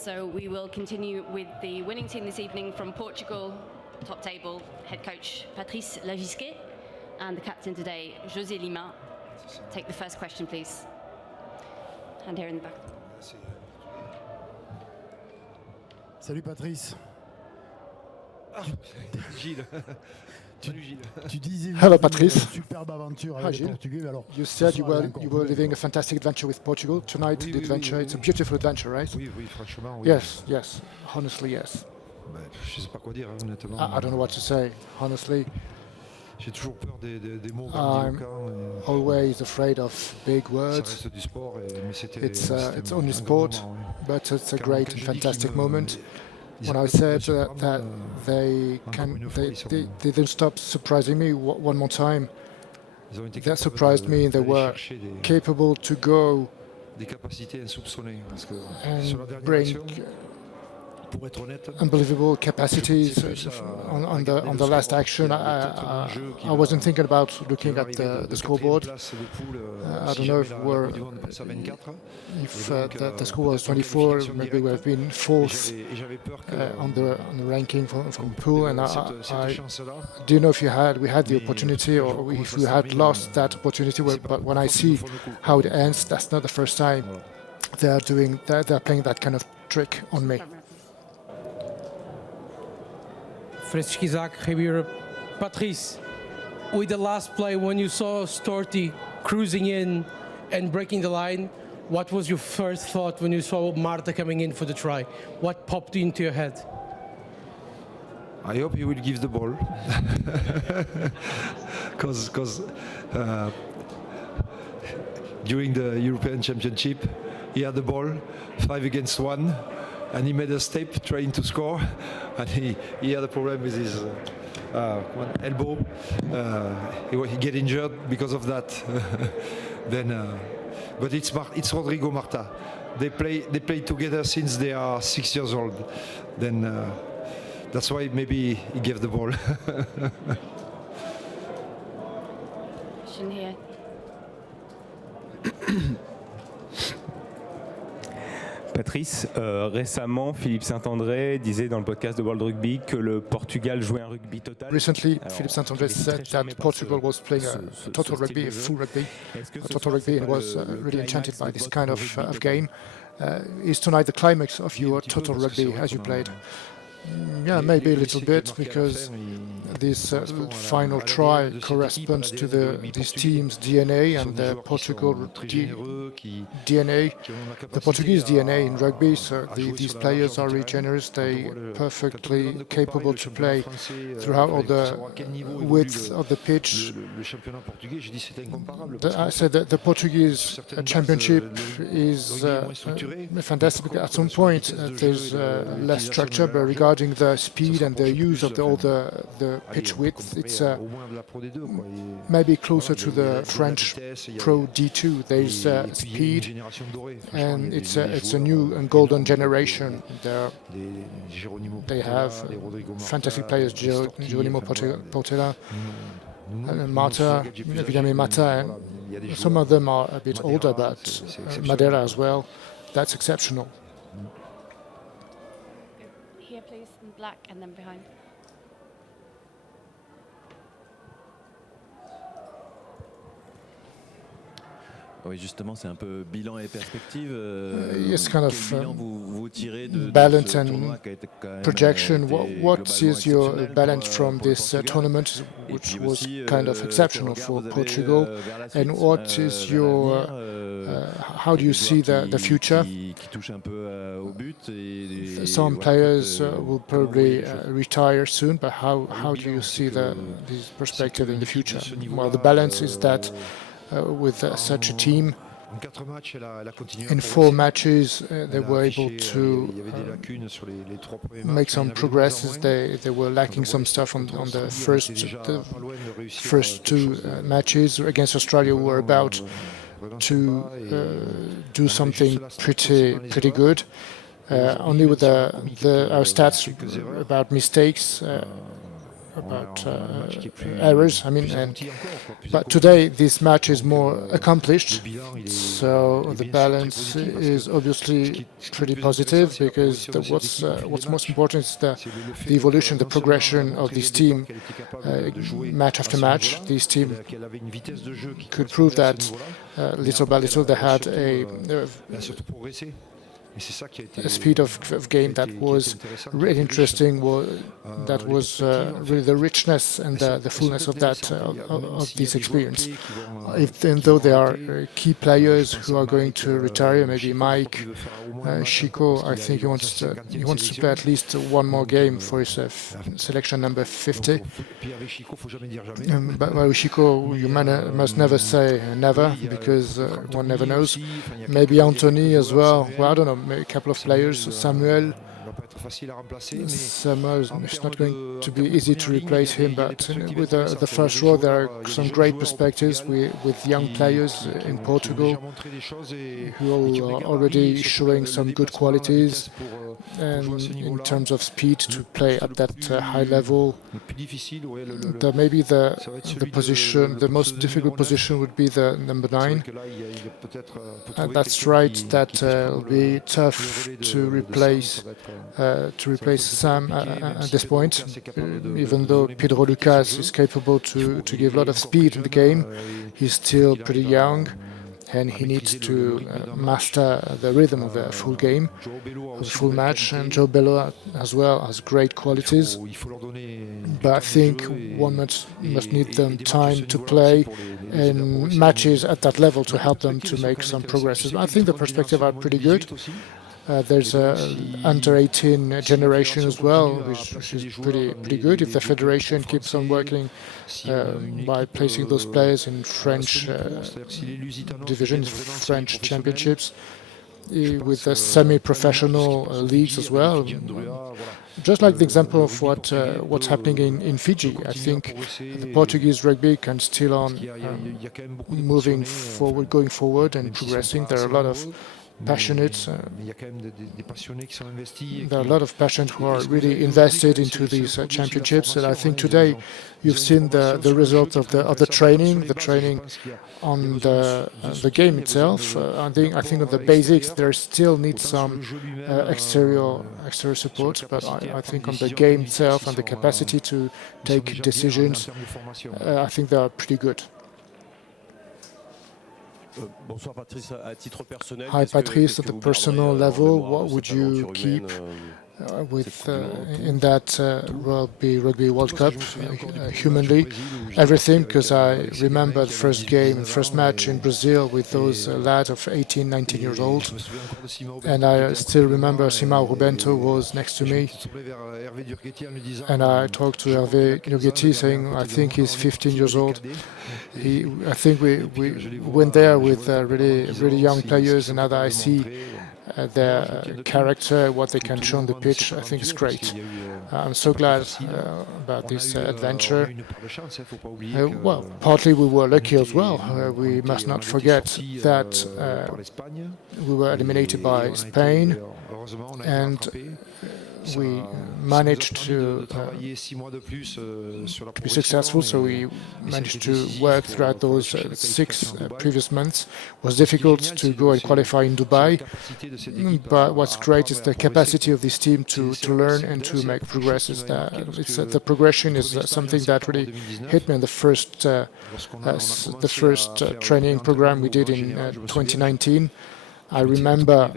So we will continue with the winning team this evening from Portugal, top table, head coach Patrice Lagisquet, and the captain today, José Lima. Take the first question, please. And here in the back. Salut Patrice. Gilles. Hello Patrice. You said you were living a fantastic adventure with Portugal. Tonight, the adventure, it's a beautiful adventure, right? Yes, honestly, yes. I don't know what to say, honestly. I'm always afraid of big words. It's only sport, but it's a great and fantastic moment. When I said that they didn't stop surprising me one more time. That surprised me. They were capable to go and bring unbelievable capacities on the last action. I wasn't thinking about looking at the scoreboard. I don't know if the score was 24. Maybe we would have been fourth on the ranking from pool. And I do know if we had the opportunity, or if we had lost that opportunity. But when I see how it ends, that's not the first time they're playing that kind of trick on me. Francisco Isaac Ribeiro. Patrice, with the last play, when you saw Storti cruising in and breaking the line, what was your first thought when you saw Marta coming in for the try? What popped into your head? I hope he will give the ball. Because during the European Championship, he had the ball 5 against 1. And he made a step trying to score, and he had a problem with his elbow. He get injured because of that. But it's Rodrigo Marta. They play together since they are 6 years old. That's why maybe he gave the ball. Question here. Patrice, récemment, Philippe Saint-André disait dans le podcast de World Rugby que le Portugal jouait un rugby total. Recently, Philippe Saint-André said that Portugal was playing a total rugby, a full rugby, a total rugby, and was really enchanted by this kind of game. Is tonight the climax of your total rugby as you played? Yeah, maybe a little bit, because this final try corresponds to this team's DNA and the Portugal DNA, the Portuguese DNA in rugby. So these players are really generous. They perfectly capable to play throughout all the width of the pitch. I said that the Portuguese championship is fantastic. At some point, there's less structure, but regarding the speed and the use of all the pitch width, it's maybe closer to the French Pro D2. There's speed, and it's a new and golden generation. They have fantastic players, Geronimo Portela and Marta, Villamé Mata. Some of them are a bit older, but Madeira as well. That's exceptional. Here, please, in black, and then behind. Oui, justement, c'est un peu bilan et perspective. Yes, kind of balance and projection. What is your balance from this tournament, which was kind of exceptional for Portugal, and what is your how do you see the future? Some players will probably retire soon, but how do you see this perspective in the future? Well, the balance is that with such a team, in 4 matches, they were able to make some progresses. They were lacking some stuff on the first 2 matches. Against Australia, we were about to do something pretty good. Only with our stats about mistakes, errors. I mean, but today this match is more accomplished, so the balance is obviously pretty positive, because what's most important is the evolution, the progression of this team. Match after match, this team could prove that little by little they had a speed of game that was really interesting. That was really the richness and the fullness of that of this experience. Even though there are key players who are going to retire, maybe Mike, Chico, I think he wants to play at least one more game for his selection number 50. But with Chico, you must never say never, because one never knows. Maybe Anthony as well. Well, I don't know. A couple of players. Samuel, it's not going to be easy to replace him, but with the first row there are some great perspectives with young players in Portugal who are already showing some good qualities, and in terms of speed to play at that high level. Maybe the position, the most difficult position would be the number 9. That's right, that will be tough to replace Sam at this point, even though Pedro Lucas is capable to give a lot of speed in the game. He's still pretty young, and he needs to master the rhythm of a full game, of a full match. And Joe Bello as well has great qualities, but I think one must need them time to play in matches at that level to help them to make some progresses. I think the perspectives are pretty good. There's an under-18 generation as well, which is pretty good. If the federation keeps on working by placing those players in French divisions, French championships, with the semi-professional leagues as well. Just like the example of what's happening in Fiji, I think the Portuguese rugby can still on moving forward, going forward and progressing. There are a lot of passionate. There are a lot of passionate who are really invested into these championships, and I think today you've seen the result of the training on the game itself. I think on the basics there still needs some exterior support, but I think on the game itself and the capacity to take decisions, I think they are pretty good. Hi Patrice, at the personal level, what would you keep in that Rugby World Cup humanly? Everything, because I remember the first game, first match in Brazil with those lads of 18, 19 years old, and I still remember Simão Rubento was next to me, and I talked to Hervé Nugeti saying, I think he's 15 years old. I think we went there with really young players, and now that I see their character, what they can show on the pitch, I think it's great. I'm so glad about this adventure. Well, partly we were lucky as well. We must not forget that we were eliminated by Spain, and we managed to be successful, so we managed to work throughout those 6 previous months. It was difficult to go and qualify in Dubai, but what's great is the capacity of this team to learn and to make progresses. The progression is something that really hit me in the first training program we did in 2019. I remember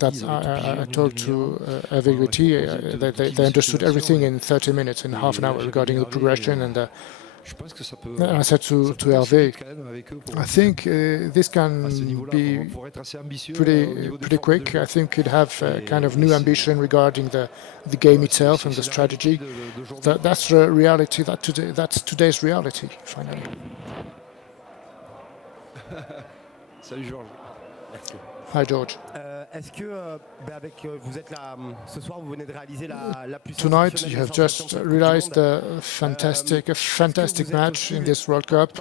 that I talked to Hervé Nugeti. They understood everything in 30 minutes, in half an hour, regarding the progression. And I said to Hervé, I think this can be pretty quick. I think you'd have a kind of new ambition regarding the game itself and the strategy. That's the reality. That's today's reality, finally. Salut Georges. Hi, George. Est-ce que, vous êtes là ce soir, vous venez de réaliser la plus Tonight, you have just realized a fantastic match in this World Cup.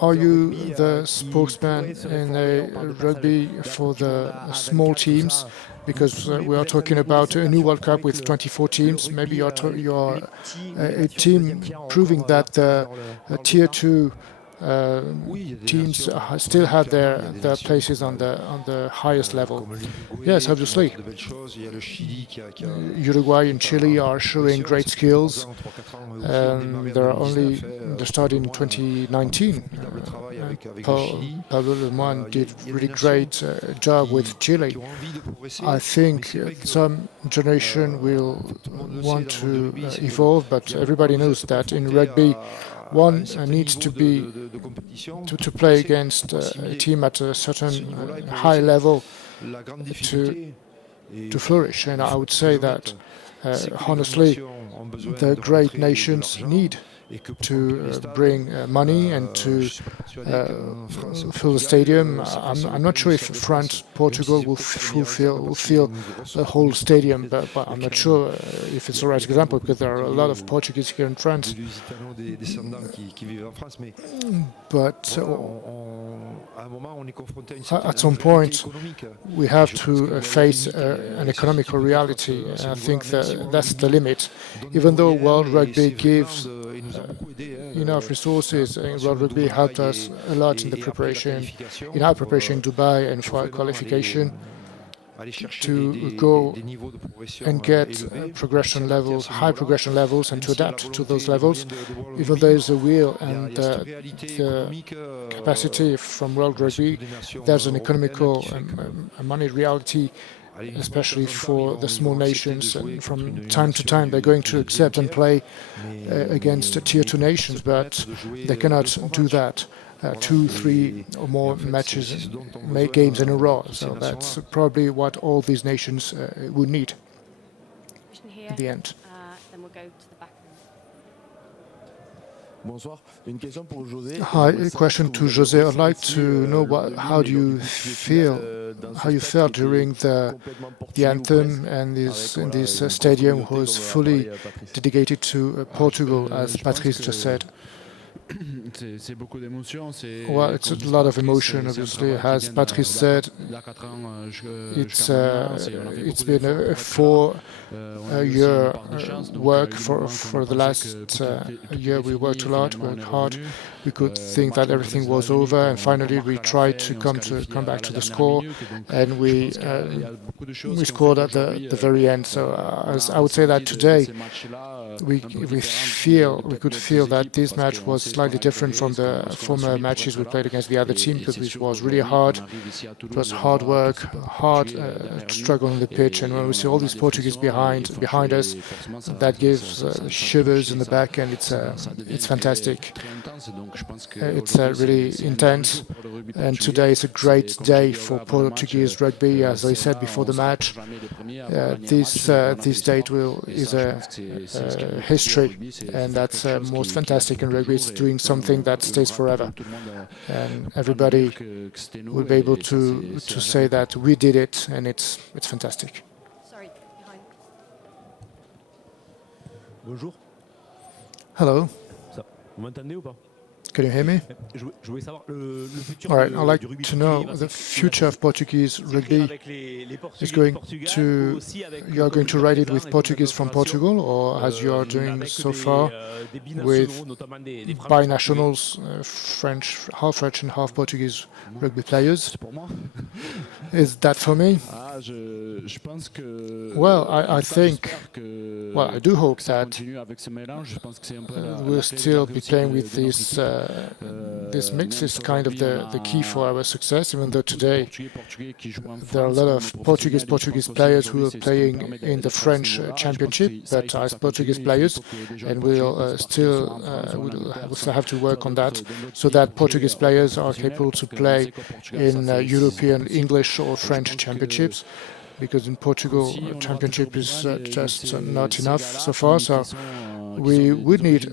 Are you the spokesman in a rugby for the small teams? Because we are talking about a new World Cup with 24 teams. Maybe you're a team proving that the Tier 2 teams still have their places on the highest level. Yes, obviously. Uruguay and Chile are showing great skills. They started in 2019. Pablo Lemoine did really great job with Chile. I think some generation will want to evolve, but everybody knows that in rugby, one needs to play against a team at a certain high level to flourish. And I would say that, honestly, the great nations need to bring money and to fill the stadium. I'm not sure if France, Portugal will fill the whole stadium, but I'm not sure if it's the right example, because there are a lot of Portuguese here in France. But at some point, we have to face an economical reality. I think that's the limit. Even though World Rugby gives enough resources, World Rugby helped us a lot in the preparation, in our preparation in Dubai and for our qualification, to go and get progression levels, high progression levels, and to adapt to those levels. Even though there's a will and the capacity from World Rugby, there's an economical and money reality, especially for the small nations. And from time to time, they're going to accept and play against Tier 2 nations, but they cannot do that 2, 3 or more matches, games in a row. So that's probably what all these nations would need in the end. Then we'll go to the back. Bonsoir. Une question pour José. Hi, a question to José. I'd like to know how you felt during the anthem and in this stadium was fully dedicated to Portugal, as Patrice just said. Well, it's a lot of emotion, obviously. As Patrice said, it's been a 4-year work for the last year. We worked a lot, worked hard. We could think that everything was over, and finally we tried to come back to the score, and we scored at the very end. So I would say that today we could feel that this match was slightly different from the former matches we played against the other team, because it was really hard. It was hard work, hard struggle on the pitch, and when we see all these Portuguese behind us, that gives shivers in the back, and it's fantastic. It's really intense, and today is a great day for Portuguese rugby. As I said before the match, this date is a history, and that's most fantastic in rugby. It's doing something that stays forever, and everybody will be able to say that we did it, and it's fantastic. Sorry, behind. Bonjour. Hello. Vous m'entendez ou pas? Can you hear me? All right, I'd like to know the future of Portuguese rugby is going to, you are going to ride it with Portuguese from Portugal, or as you are doing so far with binationals, French and half Portuguese rugby players? Is that for me? Well, I think, well, I do hope that we'll still be playing with this mix is kind of the key for our success, even though today there are a lot of Portuguese players who are playing in the French championship, but as Portuguese players, and we'll still have to work on that, so that Portuguese players are capable to play in European, English or French championships. because in Portugal, championship is just not enough so far. So we would need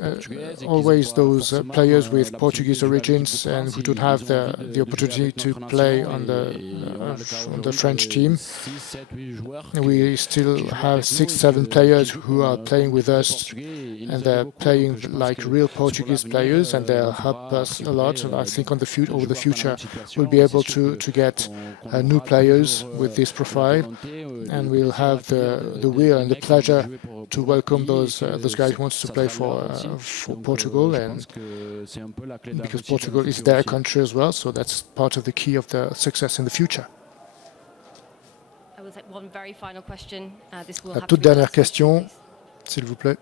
always those players with Portuguese origins and who don't have the opportunity to play on the French team. We still have 6-7 players who are playing with us, and they're playing like real Portuguese players, and they'll help us a lot. And I think over the future, we'll be able to get new players with this profile, and we'll have the will and the pleasure to welcome those guys who want to play for Portugal, and because Portugal is their country as well, so that's part of the key of the success in the future. I will take one very final question. This will La have to toute be the dernière last question, question, please. s'il vous plaît.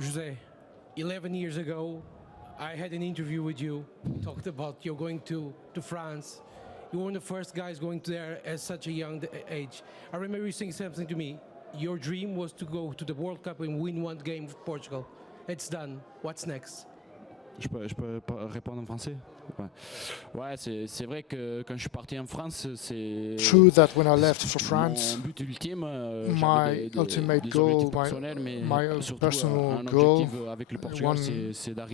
José, 11 years ago, I had an interview with you. We talked about you going to France. You were one of the first guys going there at such a young age. I remember you saying something to me. Your dream was to go to the World Cup and win one game with Portugal. It's done. What's next? Je peux répondre en français? Ouais, c'est vrai que quand je suis parti en France, c'est True that when I left for France, mon but ultime, my ultimate goal, my personal goal, one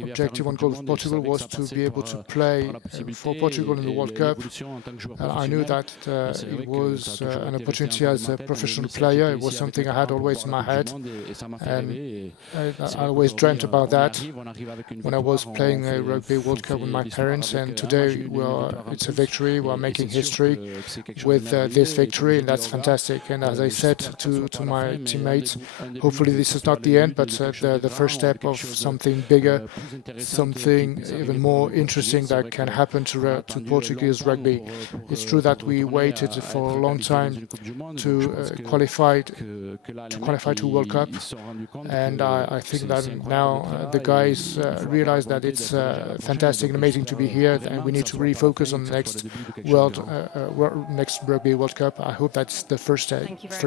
objective, one goal of Portugal was to be able to play for Portugal in the World Cup. I knew that it was an opportunity as a professional player. It was something I had always in my head, and I always dreamt about that when I was playing a Rugby World Cup with my parents. And today it's a victory. We're making history with this victory, and that's fantastic. And as I said to my teammates, hopefully this is not the end, but the first step of something bigger, something even more interesting that can happen to Portuguese rugby. It's true that we waited for a long time to qualify to World Cup, and I think that now the guys realize that it's fantastic and amazing to be here, and we need to really focus on the next next Rugby World Cup. I hope that's the first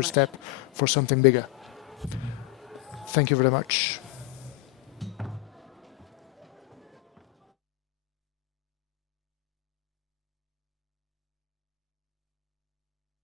step for something bigger. Thank you very much.